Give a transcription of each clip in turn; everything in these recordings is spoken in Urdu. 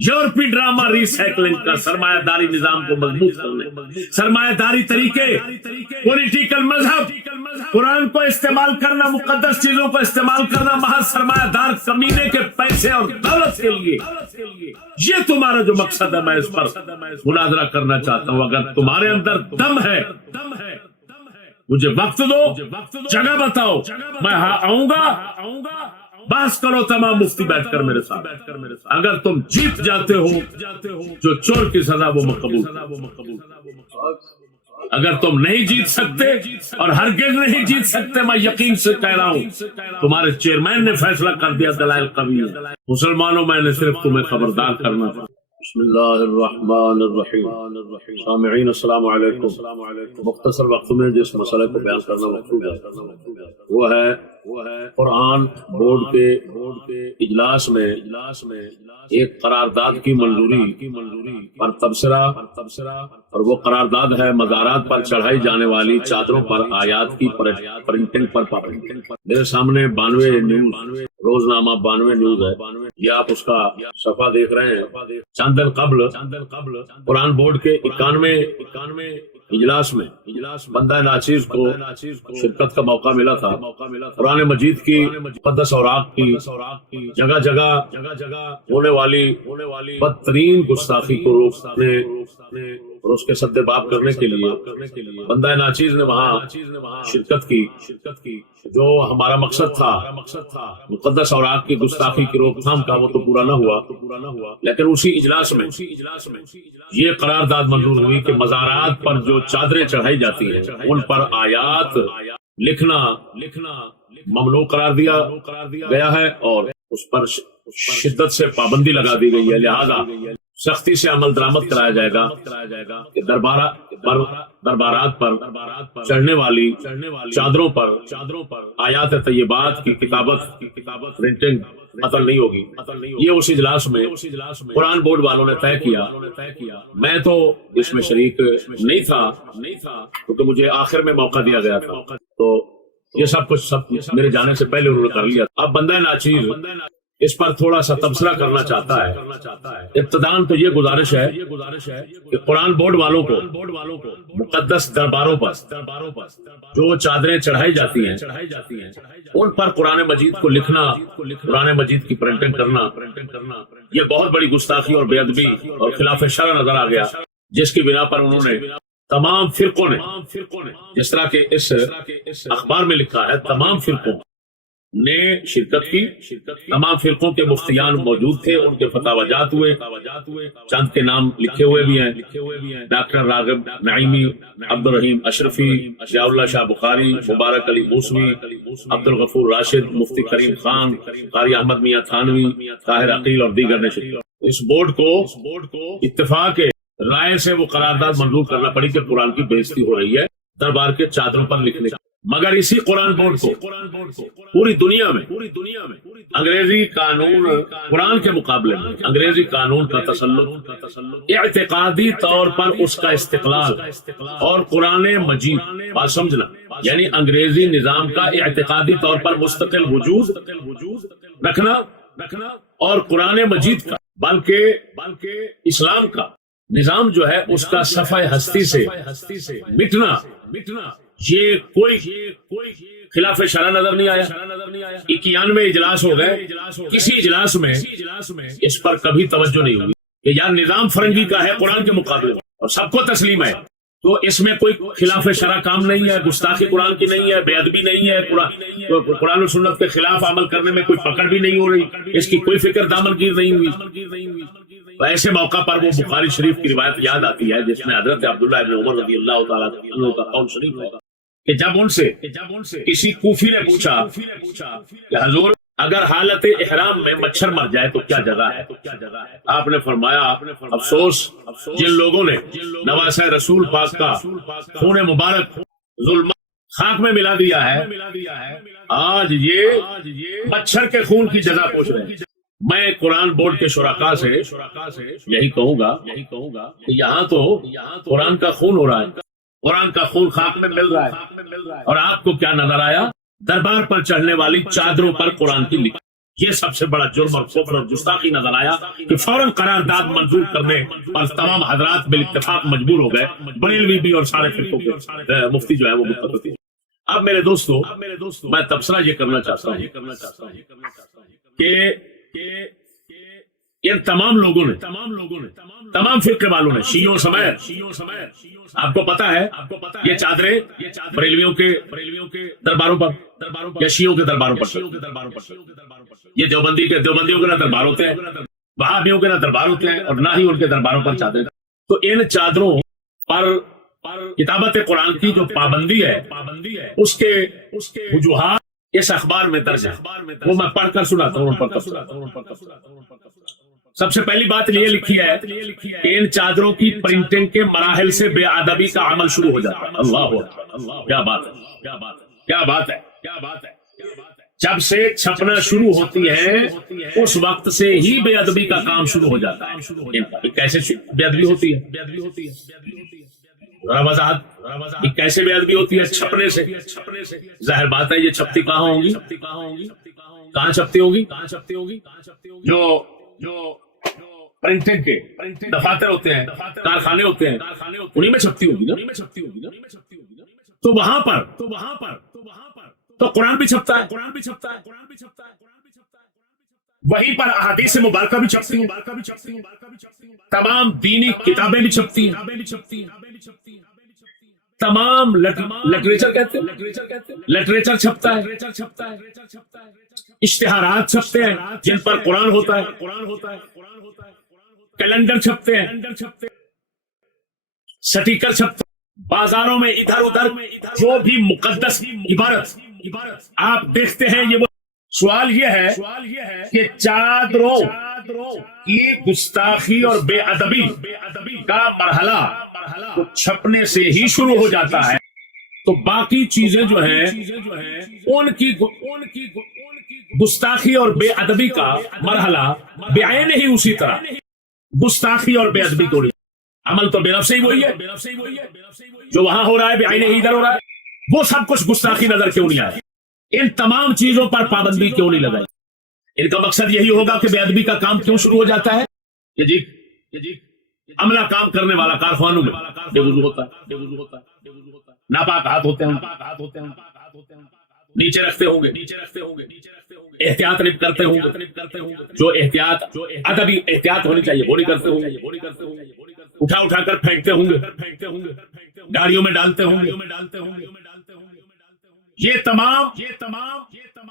یورپی ڈرامہ ریسائکلنگ کا سرمایہ داری نظام کو مضبوط کرنے، سرمایہ داری طریقے، پولیٹیکل مذہب، قرآن کو استعمال کرنا، مقدس چیزوں کو استعمال کرنا محض سرمایہ دار کمینے کے پیسے اور دولت کے لیے، یہ تمہارا جو مقصد ہے، میں اس پر مناظرہ کرنا چاہتا ہوں۔ اگر تمہارے اندر دم ہے، مجھے وقت دو، جگہ بتاؤ، میں آؤں گا، بحث کرو تمام مفتی بیٹھ کر میرے ساتھ۔ اگر تم جیت جاتے ہو جو چور کی سزا وہ مقبول، اگر تم نہیں جیت سکتے اور ہرگز نہیں جیت سکتے، میں یقین سے کہہ رہا ہوں تمہارے چیئرمین نے فیصلہ کر دیا، دلائل قوی ہے۔ مسلمانوں میں نے صرف تمہیں خبردار کرنا تھا۔ بسم اللہ الرحمن الرحیم۔ سامعین السلام علیکم۔ مختصر وقت میں جس مسئلے کو بیان کرنا مقصود ہے وہ ہے قرآن بورڈ کے اجلاس میں ایک قرارداد کی منظوری پر تبصرہ، اور وہ قرارداد ہے مزارات پر چڑھائی جانے والی چادروں پر آیات کی پرنٹنگ پر پابندی۔ میرے سامنے 92 نیوز، روزنامہ 92 نیوز ہے، یہ آپ اس کا صفحہ دیکھ رہے ہیں۔ چند دن قبل قرآن بورڈ کے 91 اجلاس میں بندہ ناچیز کو شرکت کا موقع ملا تھا۔ قرآن مجید کی مقدس اوراق کی جگہ جگہ ہونے والی بدترین گستاخی کو روکنے اور اس کے سد باب کرنے کے لیے بندہ ناچیز نے وہاں شرکت کی۔ جو ہمارا مقصد تھا مقدس اوراق کی گستاخی کی روک تھام کا، وہ تو پورا نہ ہوا، لیکن اسی اجلاس میں یہ قرارداد منظور ہوئی کہ مزارات پر جو چادریں چڑھائی جاتی ہیں ان پر آیات لکھنا ممنوع قرار دیا گیا ہے اور اس پر شدت سے پابندی لگا دی گئی ہے۔ لہذا سختی سے عمل درآمد کرایا جائے گا کہ دربارات پر چڑھنے والی چادروں پر آیات طیبات کی کتابت پرنٹنگ قتل نہیں ہوگی۔ یہ اس اجلاس میں قرآن بورڈ والوں نے طے کیا۔ میں تو اس میں شریک نہیں تھا کیونکہ مجھے آخر میں موقع دیا گیا تھا، تو یہ سب کچھ میرے جانے سے پہلے انہوں نے کر لیا۔ اب بندہ ناچیز اس پر تھوڑا سا تبصرہ کرنا چاہتا ہے۔ ابتداً تو یہ گزارش ہے کہ قرآن بورڈ والوں کو مقدس درباروں پر جو چادریں چڑھائی جاتی ہیں ان پر قرآن مجید کو لکھنا، قرآن مجید کی پرنٹنگ کرنا، یہ بہت بڑی گستاخی اور بے ادبی اور خلاف شرع نظر آ گیا، جس کی بنا پر انہوں نے تمام فرقوں نے، جس طرح کہ اس اخبار میں لکھا ہے، تمام فرقوں نے شرکت کی۔ تمام فرقوں کے مفتیان موجود تھے، ان کے فتاوی جات ہوئے، چند کے نام لکھے ہوئے بھی ہیں، ڈاکٹر راغب نعیمی، عبدالرحیم اشرفی، ضیاء اللہ شاہ بخاری، مبارک علی موسوی، عبدالغفور راشد، مفتی کریم خان، قاری احمد میاں تھانوی، طاہر عقیل اور دیگر نے شرکت۔ اس بورڈ کو اتفاق رائے سے وہ قرارداد منظور کرنا پڑی کہ قرآن کی بے عزتی ہو رہی ہے دربار کے چادروں پر لکھنے کا۔ مگر اسی قرآن بورڈ کو پوری دنیا میں انگریزی قانون، قرآن کے مقابلے میں انگریزی قانون کا تسلط، اعتقادی طور پر اس کا استقلال اور قرآن مجید، بات سمجھنا، یعنی انگریزی نظام کا اعتقادی طور پر مستقل وجود رکھنا اور قرآن مجید کا بلکہ اسلام کا نظام جو ہے اس کا صفحہ ہستی سے مٹنا، یہ کوئی خلاف شرع نظر نہیں آیا۔ 91 اجلاس ہو گئے، کسی اجلاس میں اس پر کبھی توجہ نہیں ہوئی کہ یار نظام فرنگی کا ہے قرآن کے مقابلے میں اور سب کو تسلیم ہے، تو اس میں کوئی خلاف شرع کام نہیں ہے، گستاخی قرآن کی نہیں ہے، بے ادبی نہیں ہے، قرآن و سنت کے خلاف عمل کرنے میں کوئی پکڑ بھی نہیں ہو رہی، اس کی کوئی فکر دامن گیر نہیں ہوئی۔ تو ایسے موقع پر وہ بخاری شریف کی روایت یاد آتی ہے جس میں حضرت عبداللہ ابن عمر رضی اللہ تعالیٰ عنہ کا قول شریف ہے کہ جب ان سے کسی کوفی نے پوچھا کہ حضور اگر حالت احرام میں مچھر مر جائے تو کیا جزا ہے؟ آپ نے فرمایا افسوس جن لوگوں نے نواسہ رسول پاک کا خون مبارک ظلم خاک میں ملا دیا ہے، آج یہ مچھر کے خون کی جزا پوچھ رہے ہیں۔ میں قرآن بورڈ کے شرکاء سے یہی کہوں گا کہ یہاں تو قرآن کا خون ہو رہا ہے، قرآن کا خون خاک میں مل رہا ہے، اور آپ کو کیا نظر آیا؟ دربار پر چڑھنے والی چادروں پر قرآن کی لکھی۔ یہ سب سے بڑا جرم اور کفر اور گستاخی نظر آیا کہ فوراً قرارداد منظور کرنے پر تمام حضرات بالاتفاق مجبور ہو گئے، بریلوی بھی اور سارے فرقوں کے مفتی جو ہے وہ متفق تھے۔ اب میرے دوستو میں تبصرہ یہ کرنا چاہتا ہوں کہ ان تمام لوگوں نے تمام فرقے والوں نے شیعوں سمیت، آپ کو پتا ہے یہ چادریں بریلویوں کے درباروں پر یا شیعوں کے درباروں پر، یہ دیوبندیوں کے نہ دربار ہوتے ہیں، وہابیوں کے نہ دربار ہوتے ہیں، اور نہ ہی ان کے درباروں پر چادریں۔ تو ان چادروں پر کتابت قرآن کی جو پابندی ہے اس کے وجوہات اس اخبار میں درج ہے، وہ میں پڑھ کر سناتا ہوں۔ سب سے پہلی بات یہ لکھی ہے کہ ان چادروں کی پرنٹنگ کے مراحل سے بے ادبی کا عمل شروع ہو جاتا ہے۔ اللہ کیا بات ہے، کیا بات ہے۔ جب سے چھپنا شروع ہوتی ہے اس وقت سے ہی بے ادبی کا کام شروع ہو جاتا ہے۔ کیسے بے ادبی ہوتی ہے؟ کیسے بے ادبی ہوتی ہے؟ چھپنے سے۔ ظاہر بات ہے یہ چھپتی کہاں ہوگی؟ کہاں چھپتی ہوگی؟ جو پرنٹنگ کے دفاتر ہوتے ہیں، کارخانے ہوتے ہیں، انہیں میں چھپتی ہوگی نا۔ تو وہاں پر تو قرآن بھی چھپتا ہے، وہیں پر احادیث مبارکہ بھی چھپتی ہیں، تمام دینی کتابیں بھی چھپتی ہیں، تمام لٹریچر کہتے ہیں، لٹریچر چھپتا ہے، اشتہارات چھپتے ہیں جن پر قرآن ہوتا ہے، کیلنڈر چھپتے ہیں، سٹیکر چھپتے ہیں، بازاروں میں ادھر ادھر جو بھی مقدس عبارت آپ دیکھتے ہیں۔ یہ سوال یہ ہے کہ چادروں کی گستاخی اور بے ادبی کا مرحلہ تو چھپنے سے ہی شروع ہو جاتا ہے، تو باقی چیزیں جو ہیں ان کی گستاخی اور بے ادبی کا مرحلہ بعین ہی اسی طرح گستاخی اور بے ادبی کو عمل تو بے نفس ہی وہی ہے، جو وہاں ہو رہا ہے بعین ہی ادھر ہو رہا ہے، وہ سب کچھ گستاخی نظر کیوں نہیں آئے؟ ان تمام چیزوں پر پابندی کیوں نہیں لگائی؟ ان کا مقصد یہی ہوگا کہ بے ادبی کا کام کیوں شروع ہو جاتا ہے کہ جی عملہ کام کرنے والا کارخانوں میں بے وضو ہوتا ہے، ناپاک ہاتھ ہوتے ہیں، نیچے رکھتے ہوں گے، احتیاط نہیں کرتے ہوں گے، جو احتیاط ادبی احتیاط ہونی چاہیے وہ نہیں کرتے ہوں گے، اٹھا کر پھینکتے ہوں گے، گاڑیوں میں ڈالتے ہوں گے۔ یہ تمام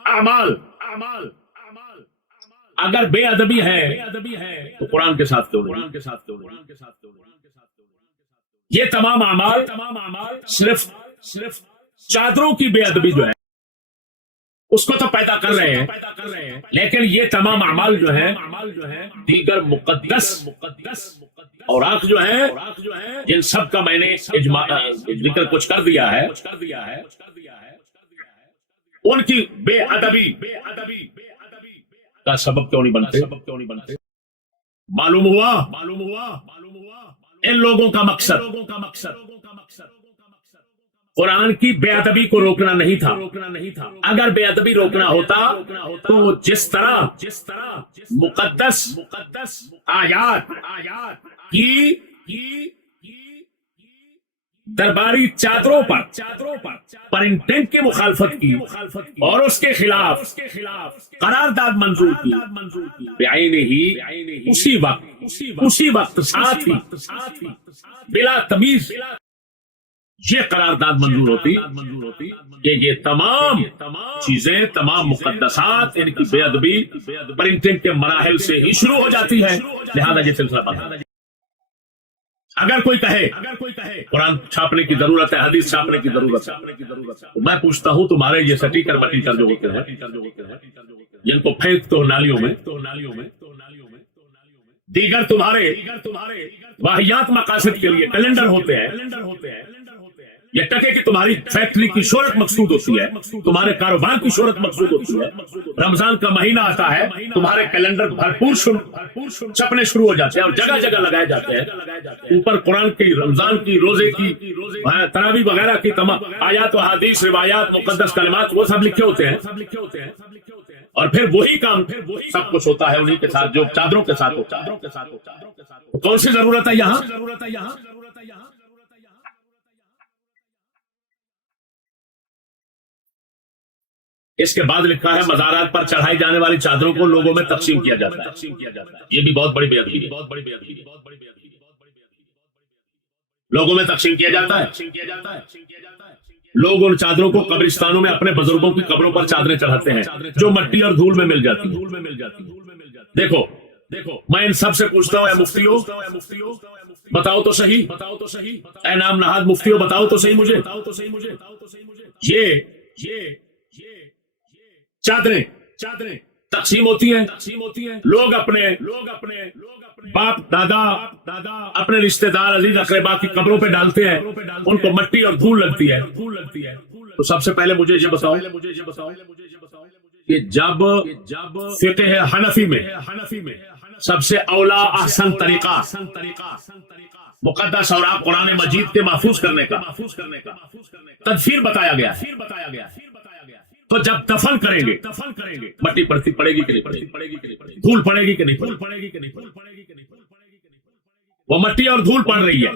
اعمال اگر بے ادبی ہے تو قرآن کے ساتھ کیوں نہیں؟ یہ تمام اعمال صرف چادروں کی بے ادبی جو ہے اس کو تو پیدا کر رہے ہیں، لیکن یہ تمام اعمال جو ہیں دیگر مقدس اوراق جو ہیں جن سب کا میں نے ذکر کچھ کر دیا ہے، ان کی بے ادبی کا سبب کیوں نہیں بنتے؟ معلوم ہوا ان لوگوں کا مقصد قرآن کی بے ادبی کو روکنا نہیں تھا۔ اگر بے ادبی روکنا ہوتا تو جس طرح مقدس آیات کی درباری چادروں پر پرنٹنگ کی مخالفت کی اور اس کے خلاف قرارداد منظور کی، اسی وقت ساتھ ہی بلا تمیز یہ قرارداد منظور ہوتی کہ یہ تمام چیزیں، تمام مقدسات ان کی بے ادبی پرنٹنگ کے مراحل سے ہی شروع ہو جاتی ہے، لہذا یہ سلسلہ بند ہے۔ اگر کوئی کہے قرآن چھاپنے کی ضرورت ہے، حدیث چھاپنے کی ضرورت ہے، تو میں پوچھتا ہوں تمہارے یہ سٹیکر بٹیکر جو ہوتے ہیں جن کو پھینکتے ہو نالیوں میں، دیگر تمہارے واہیات مقاصد کے لیے کیلنڈر ہوتے ہیں، یہ ٹکے کہ تمہاری فیکٹری کی شہرت مقصود ہوتی ہے، تمہارے کاروبار کی شہرت مقصود ہوتی ہے، رمضان کا مہینہ آتا ہے تمہارے کیلنڈر بھرپور چھپنے شروع ہو جاتے ہیں اور جگہ جگہ لگائے جاتے ہیں، اوپر قرآن کی، رمضان کی، روزے کی، تراویح وغیرہ کی تمام آیات و حدیث، روایات، مقدس کلمات وہ سب لکھے ہوتے ہیں، اور پھر وہی کام سب کچھ ہوتا ہے انہی کے ساتھ جو چادروں کے ساتھ ہوتا ہے. کون سی ضرورت ہے یہاں؟ اس کے بعد لکھا ہے مزارات پر چڑھائی جانے والی چادروں کو لوگوں میں تقسیم کیا جاتا ہے. یہ بھی بہت بڑی بے ادبی ہے. لوگوں میں تقسیم کیا جاتا ہے. لوگ ان چادروں کو قبرستانوں میں اپنے بزرگوں کی قبروں پر چادریں چڑھاتے ہیں جو مٹی اور دھول میں مل جاتی ہیں. دیکھو میں ان سب سے پوچھتا ہوں اے مفتیو بتاؤ تو صحیح، اے نام نہاد مفتیو بتاؤ تو صحیح مجھے، یہ چادریں تقسیم ہوتی ہیں، لوگ اپنے باپ دادا اپنے رشتہ دار عزیز اقربا کی قبروں پہ ڈالتے ہیں، ان کو مٹی اور دھول لگتی ہے. تو سب سے پہلے مجھے یہ بتاؤ کہ جب فقہ حنفی میں سب سے اولا احسن طریقہ مقدس اوراق قرآن مجید کے محفوظ کرنے کا تدفین بتایا گیا ہے، تو جب دفن کریں گے مٹی پڑے گی کہ نہیں پڑے گی، دھول پڑے گی کہ نہیں، وہ مٹی اور دھول پڑ رہی ہے،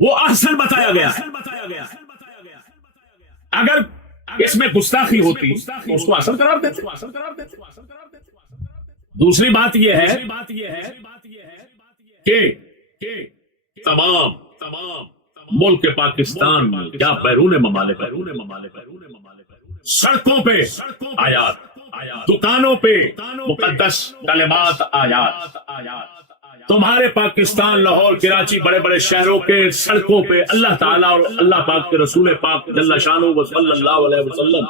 وہ احسن بتایا گیا ہے. اگر اس میں گستاخی ہوتی اس کو احسن قرار دیتے. دوسری بات یہ ہے کہ تمام ملک پاکستان میں یا بیرون ممالک سڑکوں پہ آیات، دکانوں پہ مقدس کلمات آیات. تمہارے پاکستان لاہور کراچی بڑے بڑے شہروں کے سڑکوں پہ اللہ تعالیٰ اور اللہ پاک کے رسول پاک جل شانہ صلی اللہ علیہ وسلم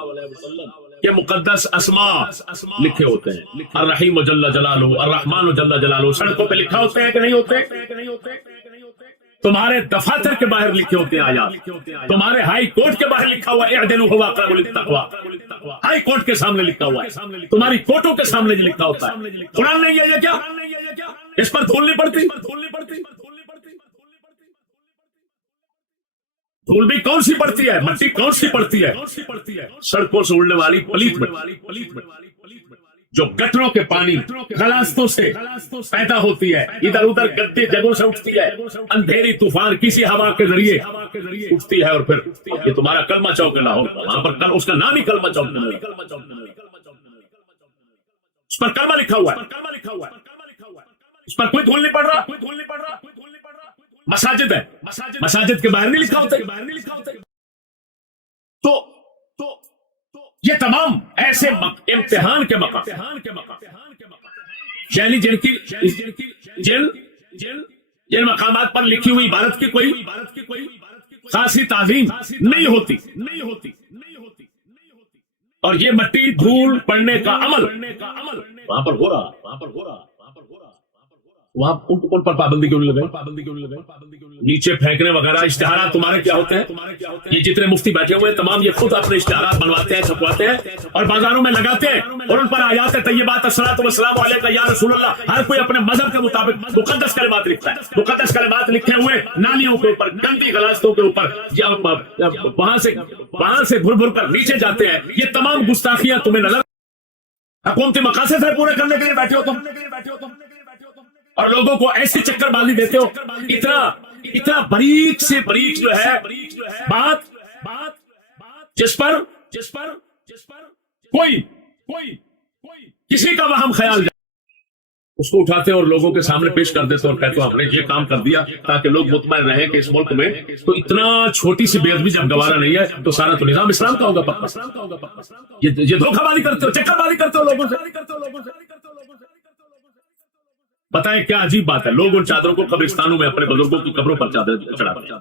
کے مقدس اسماء لکھے ہوتے ہیں. الرحیم جل جلالہ، الرحمن جل جلالہ سڑکوں پہ لکھا ہوتے ہیں کہ نہیں ہوتے؟ تمہارے دفاتر کے باہر لکھے ہوتے ہیں آیات، تمہارے ہائی کورٹ کے باہر لکھا ہوا ہے اعدلوا هو اقرب للتقوی، ہائی کورٹ کے سامنے لکھا ہوا ہے، تمہاری کورٹوں کے سامنے لکھا ہوتا ہے. قرآن نہیں ہے یہ کیا؟ اس پر دھول نہیں پڑتی؟ دھول بھی کون سی پڑتی ہے، مٹی کون سی پڑتی ہے؟ سڑکوں سے اڑنے والی پلیت مٹی جو گٹروں کے پانی غلاستوں سے پیدا ہوتی ہے، ادھر ادھر گندی جگہوں سے اٹھتی ہے، اندھیری طوفان کسی ہوا کے ذریعے اٹھتی ہے، اور پھر یہ تمہارا کلمہ چوک ہے لاہور، وہاں پر اس کا نام ہی کلمہ چوک ہے، اس پر کلمہ لکھا ہوا ہے، اس پر کوئی دھول نہیں پڑ رہا. مساجد ہے، مساجد کے باہر نہیں لکھا ہوتا. تو یہ تمام ایسے امتحان کے مقام یعنی جن مقامات پر لکھی ہوئی عبارت کی کوئی خاصی تعظیم نہیں ہوتی، اور یہ مٹی دھول پڑنے کا عمل وہاں پر ہو رہا. وہاں ان پر پابندی کیوں لگے؟ نیچے پھینکنے وغیرہ اشتہارات تمہارے کیا ہوتے ہیں؟ یہ جتنے مفتی بیٹھے ہوئے تمام یہ خود اپنے اشتہارات بنواتے ہیں، چھپواتے ہیں اور بازاروں میں لگاتے ہیں، اور ان پر آیات طیبات الصلاۃ والسلام علیک یا رسول اللہ، ہر کوئی اپنے مذہب کے مطابق مقدس کلمات لکھتا ہے. مقدس کلمات لکھے ہوئے نالیوں کے اوپر، گندی غلاستوں کے اوپر، وہاں سے بھر کر نیچے جاتے ہیں. یہ تمام گستاخیاں تمہیں نظر حکومتی مقاصد سے پورے کرنے کے لیے بیٹھے ہو تم، اور لوگوں کو ایسی چکر بازی دیتے ہو. اتنا باریک سے باریک جو ہے بات جس پر کوئی کسی کا وہم خیال جائے اس کو اٹھاتے اور لوگوں کے سامنے پیش کر دیتے اور کہتے ہم نے یہ کام کر دیا تاکہ لوگ مطمئن رہیں کہ اس ملک میں تو اتنا چھوٹی سی بے ادبی جب گوارا نہیں ہے تو سارا تو نظام اسلام کا ہوگا پکا. یہ دھوکہ بازی کرتے ہو، چکر بازی کرتے ہو لوگوں سے. بتائیں کیا عجیب بات ہے، لوگ ان چادروں کو قبرستانوں میں اپنے بزرگوں کی قبروں پر چادر چڑھاتے ہیں،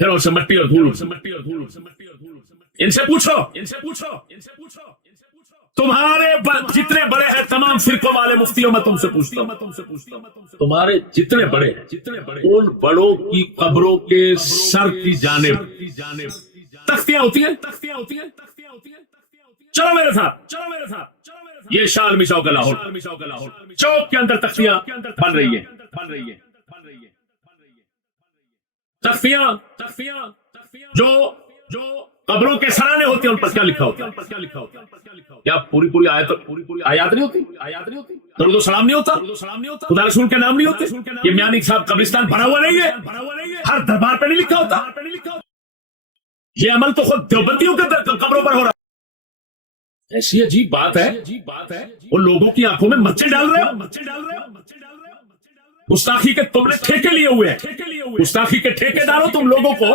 پھر ان سے مٹی اور دھول. ان سے پوچھو تمہارے جتنے بڑے ہیں تمام فرقوں والے مفتیوں میں تم سے پوچھتا ہوں، تمہارے جتنے بڑے ان بڑوں کی قبروں کے سر کی جانب تختیاں ہوتی ہیں. چلو میرے ساتھ، یہ شاہ عالمی چوک ہے لاہور، چوک کے اندر تختیاں بن رہی ہیں. تختیاں جو قبروں کے سرانے ہوتے ہیں، ان پر کیا لکھا ہوتا ہے؟ کیا پوری آیات نہیں ہوتی؟ درود و سلام نہیں ہوتا؟ خدا رسول کے نام نہیں ہوتے؟ یہ میانی صاحب قبرستان بھرا ہوا نہیں ہے؟ ہر دربار پہ نہیں لکھا ہوتا؟ یہ عمل تو خود دیوبندیوں کے قبروں پر ہو رہا ہے۔ ایسی عجیب بات ہے، ان لوگوں کی آنکھوں میں مرچیں ڈال رہے ہو، گستاخی کے تم نے ٹھیکے لیے ہوئے ہیں، گستاخی کے ٹھیکے دارو تم لوگوں کو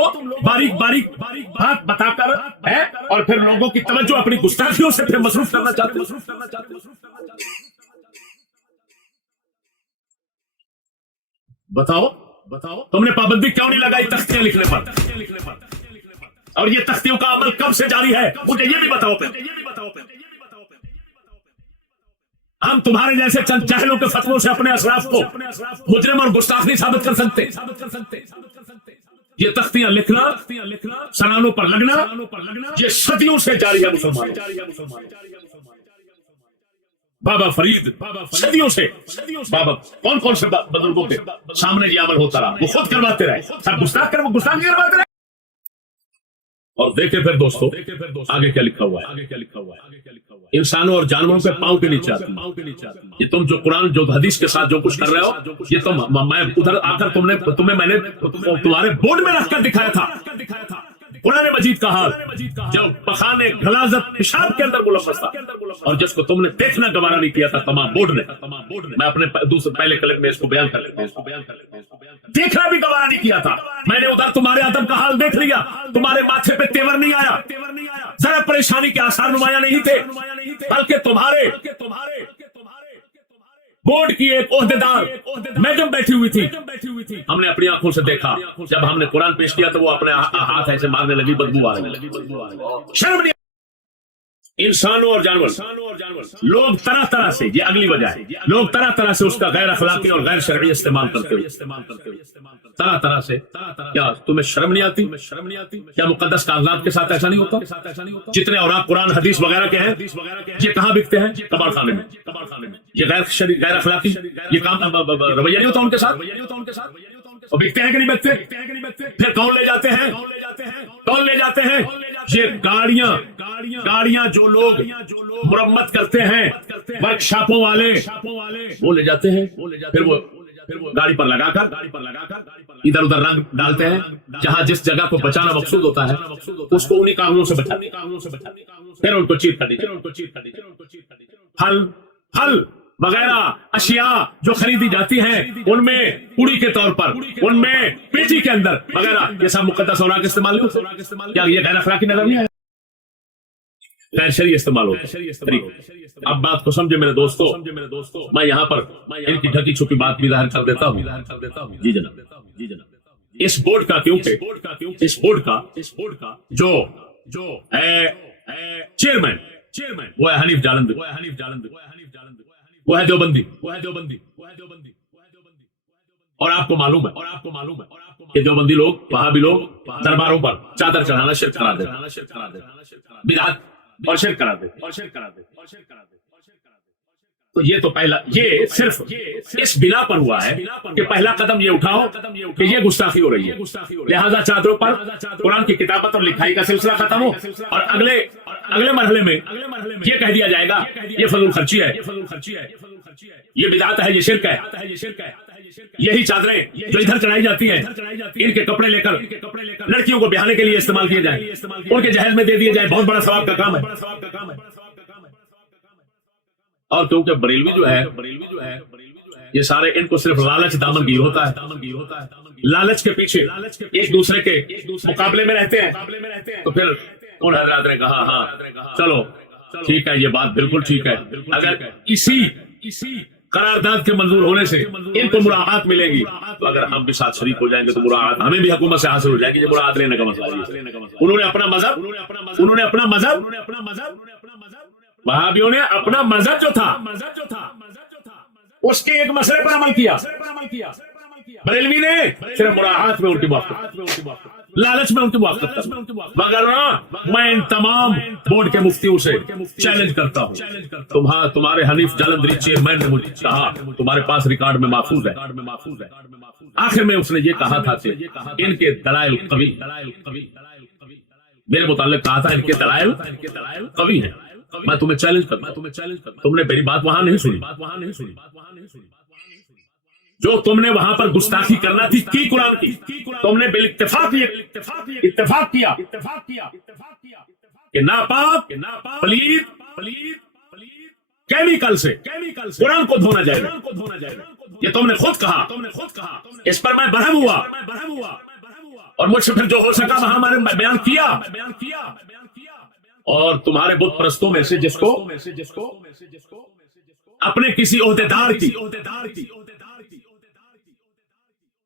باریک بات بتا کر ہے، اور پھر لوگوں کی توجہ اپنی گستاخیوں سے پھر مصروف کرنا چاہتے ہو۔ بتاؤ تم نے پابندی کیوں نہیں لگائی تختیاں لکھنے پر؟ اور یہ تختیوں کا عمل کب سے جاری ہے مجھے یہ بھی بتاؤ پھر۔ ہم تمہارے جیسے چند جاہلوں کے فتووں سے اپنے اسلاف کو مجرم اور گستاخ نہیں ثابت کر سکتے۔ یہ تختیاں لکھنا، سرانوں پر لگنا، یہ صدیوں سے جاری ہے مسلمانوں۔ بابا فرید صدیوں سے، بابا کون سے بزرگوں کے سامنے یہ عمل ہوتا رہا، وہ خود کرواتے رہے، سب گستاخ کرواتے رہے۔ اور دیکھیں پھر دوستو آگے کیا لکھا ہوا ہے، انسانوں اور جانوروں کے پاؤں کے نیچے آتی ہے۔ یہ تم جو قرآن جو حدیث کے ساتھ جو کچھ کر رہے ہو، یہ تم میں ادھر آ کر تمہیں میں نے تمہارے بورڈ میں رکھ کر دکھایا تھا قرآن مجید کا حال، جب پخانے غلاظت پیشاب کے اندر ملوث تھا، اور جس کو تم نے دیکھنا گوارا نہیں کیا تھا تمام بورڈ نے، میں اپنے دوسرے پہلے کلپ میں اس کو بیان کر لیتا ہوں، دیکھنا بھی گوارا نہیں کیا تھا۔ میں نے ادھر تمہارے ادب کا حال دیکھ لیا، تمہارے ماتھے پہ تیور نہیں آیا، ذرا پریشانی کے آثار نمایاں نہیں تھے، بلکہ تمہارے بورڈ کی ایک عہدیدار میڈم بیٹھی ہوئی تھی، ہم نے اپنی آنکھوں سے دیکھا، جب ہم نے قرآن پیش کیا تو وہ اپنے ہاتھ ایسے مارنے لگی، بدبو آ رہی، شرم نہیں۔ انسانوں اور جانور لوگ طرح طرح سے، یہ اگلی وجہ ہے، لوگ طرح طرح سے اس کا غیر اخلاقی اور غیر شرعی استعمال کرتے ہوئے، طرح سے۔ کیا تمہیں شرم نہیں آتی؟ کیا مقدس کاغذات کے ساتھ ایسا نہیں ہوتا؟ جتنے اوراق قرآن حدیث وغیرہ کے ہیں یہ کہاں بکتے ہیں؟ کباڑ خانے میں۔ یہ غیر شرعی غیر اخلاقی یہ کام رویہ نہیں ہوتا ان کے ساتھ، اور بکتے ہیں کہ نہیں بکتے؟ پھر کون لے جاتے ہیں؟ یہ گاڑیاں جو لوگ مرمت کرتے ہیں، ورک شاپوں والے، وہ لے جاتے ہیں، پھر وہ گاڑی پر لگا کر ادھر ادھر رنگ ڈالتے ہیں، جہاں جس جگہ کو بچانا مقصود ہوتا ہے اس کو انہیں کاغذوں سے بچاتے ہیں، پھر ان کو چیر کر دیتے۔ پھل وغیرہ اشیاء جو خریدی جاتی ہیں ان میں پوڑی کے طور پر، ان میں پیٹی کے اندر وغیرہ یہ سب مقدس اوراق استعمال نہیں ہوتے۔ کیا یہ غیر اخلاقی نظر نہیں آیا؟ غیر شرعی استعمال ہوتا ہے۔ اب بات کو سمجھے میرے دوستو، میں یہاں پر ان کی ڈھکی چھپی بات بھی ظاہر کر دیتا ہوں۔ جی جناب، اس بورڈ کا کیونکہ اس بورڈ کا جو چیئرمین وہ ہے حنیف جالندی، وہ ہے دیوبندی، اور آپ کو معلوم ہے کہ دیوبندی لوگ، وہابی لوگ درباروں پر چادر چڑھانا شرک قرار دیتے، بدعت اور شرک قرار دیتے۔ تو یہ تو پہلا، یہ صرف اس بنا پر ہوا ہے کہ پہلا قدم یہ اٹھاؤ کہ یہ گستاخی ہو رہی ہے، لہذا چادروں پر قرآن کی کتابت اور لکھائی کا سلسلہ ختم ہو، اور اگلے مرحلے میں یہ کہہ دیا جائے گا یہ فضول خرچی ہے، یہ بدعت ہے، یہ شرک ہے۔ یہی چادریں جو ادھر چڑھائی جاتی ہیں، ان کے کپڑے لے کر لڑکیوں کو بہانے کے لیے استعمال کیے جائیں، ان کے جہیز میں دے دیے جائیں، بہت بڑا ثواب کا کام ہے۔ اور کیونکہ بریلوی جو ہے یہ سارے ان کو صرف لالچ دامن گیر ہوتا ہے، لالچ کے پیچھے ایک دوسرے کے مقابلے میں رہتے ہیں، تو پھر ان حضرات نے کہا ہاں چلو ٹھیک ہے، یہ بات بالکل ٹھیک ہے، اگر اسی قرارداد کے منظور ہونے سے ان کو مراعات ملے گی تو اگر ہم بھی ساتھ شریک ہو جائیں گے تو مراعات ہمیں بھی حکومت سے حاصل ہو جائے گی۔ یہ مراعات لینے کا مسئلہ ہے۔ انہوں نے اپنا مذہب وہابیوں نے اپنا مذہب جو تھا اس کے ایک مسئلے پر عمل کیا، بریلوی نے صرف مراعات میں ان کی موافقت، لالچ میں ان کی موافقت، وغیرہ میں ان تمام بورڈ کے مفتیوں سے چیلنج کرتا ہوں۔ تمہارے حنیف جالندری چیئرمین نے مجھے کہا تمہارے پاس ریکارڈ میں محفوظ ہے، آخر میں اس نے یہ کہا تھا کہ ان کے دلائل قوی، میرے متعلق کہا تھا ان کے دلائل قوی ہیں. میں تمہیں چیلنج کرتا ہوں، تم نے میری بات وہاں نہیں سنی. جو تم نے وہاں پر گستاخی کرنا تھی کی قرآن کی، تم نے اتفاق کیا کہ ناپاک پلید کیمیکل سے قرآن کو دھونا جائے گا. یہ تم نے خود کہا، اس پر میں برہم ہوا اور مجھ سے پھر جو ہو سکا وہاں میں نے بیان کیا. اور تمہارے بت پرستوں میں سے جس کو اپنے کسی عہدیدار کی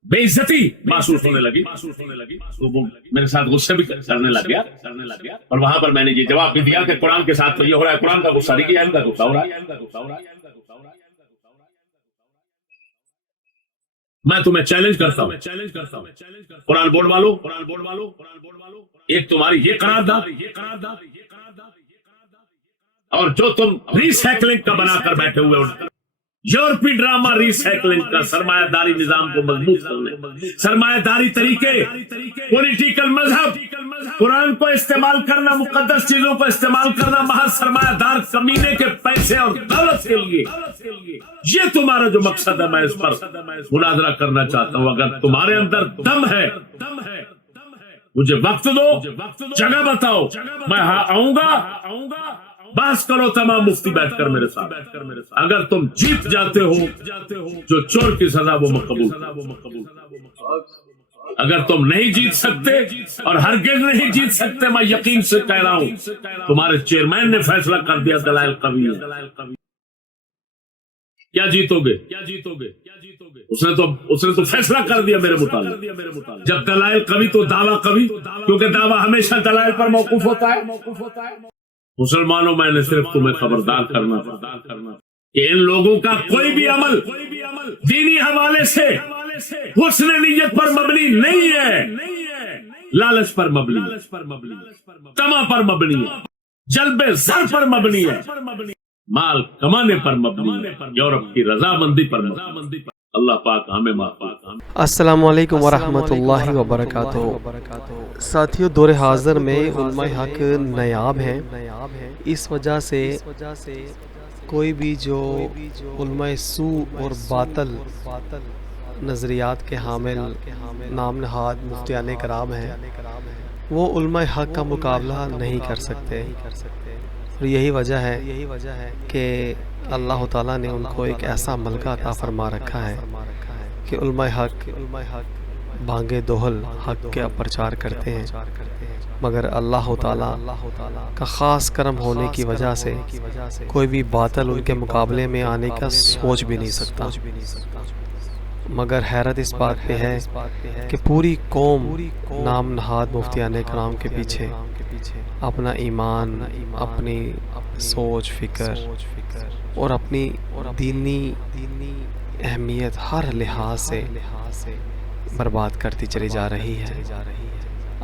بے عزتی محسوس ہونے لگی تو وہ میرے ساتھ غصے بھی کرنے لگ گیا. اور وہاں پر میں نے یہ جواب بھی دیا کہ قرآن کے ساتھ تو یہ ہو رہا ہے، قرآن کا غصہ نہیں کیا، ان کا غصہ ہو رہا ہے. میں تمہیں چیلنج کرتا ہوں، قرآن بورڈ والوں، ایک تمہاری یہ قرارداد اور جو تم ری سائیکلنگ کا بنا کر بیٹھے ہوئے ہو، یورپی ڈرامہ ری سائیکلنگ کا، سرمایہ داری نظام کو مضبوط کرنے، سرمایہ داری طریقے، پولیٹیکل مذہب، قرآن کو استعمال کرنا، مقدس چیزوں کو استعمال کرنا محض سرمایہ دار کمینے کے پیسے اور دولت کے لیے. یہ تمہارا جو مقصد ہے، میں اس پر مناظرہ کرنا چاہتا ہوں. اگر تمہارے اندر دم ہے مجھے وقت دو، جگہ بتاؤ، میں آؤں گا، بحث کرو تمام مفتی بیٹھ کر میرے ساتھ. اگر تم جیت جاتے ہو جو چور کی سزا وہ مقبول. اگر تم نہیں جیت سکتے اور ہرگز نہیں جیت سکتے، میں یقین سے کہہ رہا ہوں تمہارے چیئرمین نے فیصلہ کر دیا دلائل قوی ہے. کیا جیتو گے؟ اس نے تو فیصلہ کر دیا میرے مطابق. جب دلائل قوی تو دعویٰ قوی، کیونکہ دعویٰ ہمیشہ دلائل پر موقوف ہوتا ہے. مسلمانوں میں نے صرف تمہیں خبردار کرنا کہ ان لوگوں کا کوئی بھی عمل دینی حوالے سے حسن نیت پر مبنی نہیں ہے، لالچ پر مبنی، طمع پر مبنی ہے، جلب زر پر مبنی ہے، مال کمانے پر مبنی ہے، یورپ کی رضامندی پر مبنی. اللہ پاک ہمیں معاف. السلام علیکم ورحمۃ اللہ وبرکاتہ. ساتھیو، دور حاضر میں علماء حق نایاب ہیں. اس وجہ سے کوئی بھی جو علماء سوء اور باطل نظریات کے حامل نام نہاد مفتیان کرام ہیں، وہ علماء حق کا مقابلہ نہیں کر سکتے. اور یہی وجہ ہے کہ اللہ تعالیٰ نے ان کو ایک ایسا ملکہ عطا فرما رکھا ہے کہ علماء حق بانگے دوہل حق کے پرچار کرتے ہیں، مگر اللہ تعالیٰ کا خاص کرم ہونے کی وجہ سے کوئی بھی باطل ان کے مقابلے میں آنے کا سوچ بھی نہیں سکتا. مگر حیرت اس بات پہ ہے کہ پوری قوم نام نہاد مفتیان کرام کے پیچھے اپنا ایمان، اپنی سوچ فکر اور اپنی دینی اہمیت ہر لحاظ سے برباد کرتی چلی جا رہی ہے.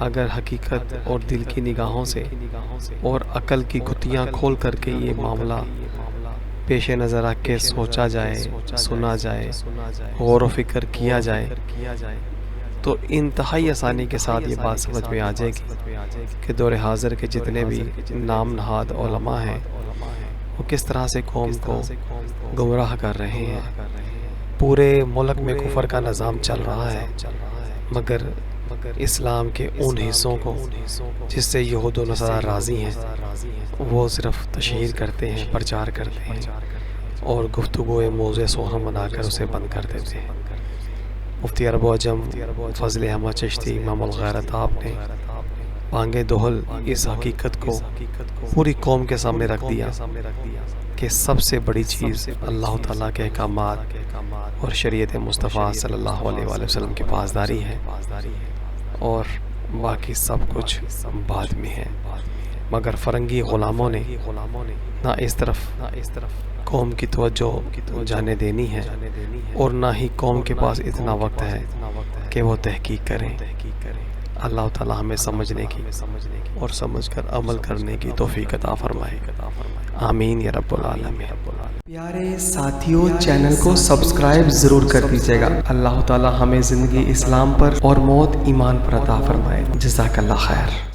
اگر حقیقت اور دل کی نگاہوں سے اور عقل کی گھتیاں کھول کر کے یہ معاملہ پیش نظر رکھ کے سوچا جائے، سنا جائے، غور و فکر کیا جائے تو انتہائی آسانی کے ساتھ یہ بات سمجھ میں آ جائے گی کہ دور حاضر کے جتنے بھی نام نہاد علماء ہیں وہ کس طرح سے قوم کو گمراہ کر رہے ہیں. پورے ملک میں کفر کا نظام چل رہا ہے، مگر اسلام کے ان حصوں کو جس سے یہود و نصارہ راضی ہیں وہ صرف تشہیر کرتے ہیں، پرچار کرتے ہیں اور گفتگو موضوع سخن بنا کر اسے بند کر دیتے ہیں. مفتی عرب و عجم فضل احمد چشتی امام الغیرت آپ نے بانگے دوہل اس حقیقت کو پوری قوم کے سامنے رکھ دیا کہ سب سے بڑی چیز اللہ تعالیٰ کے احکامات اور شریعت مصطفیٰ صلی اللہ علیہ وآلہ وسلم کی پاسداری ہے اور باقی سب کچھ بعد میں ہے. مگر فرنگی غلاموں نے نہ اس طرف قوم کی توجہ جانے دینی ہے اور نہ ہی قوم کے پاس اتنا وقت ہے کہ وہ تحقیق کریں. اللہ تعالی ہمیں سمجھنے کی اور سمجھ کر عمل کرنے کی توفیق عطا فرمائے. آمین یا رب العالمین. پیارے ساتھیوں، چینل کو سبسکرائب ضرور کر دیجیے گا. اللہ تعالی ہمیں زندگی اسلام پر اور موت ایمان پر عطا فرمائے. جزاک اللہ خیر.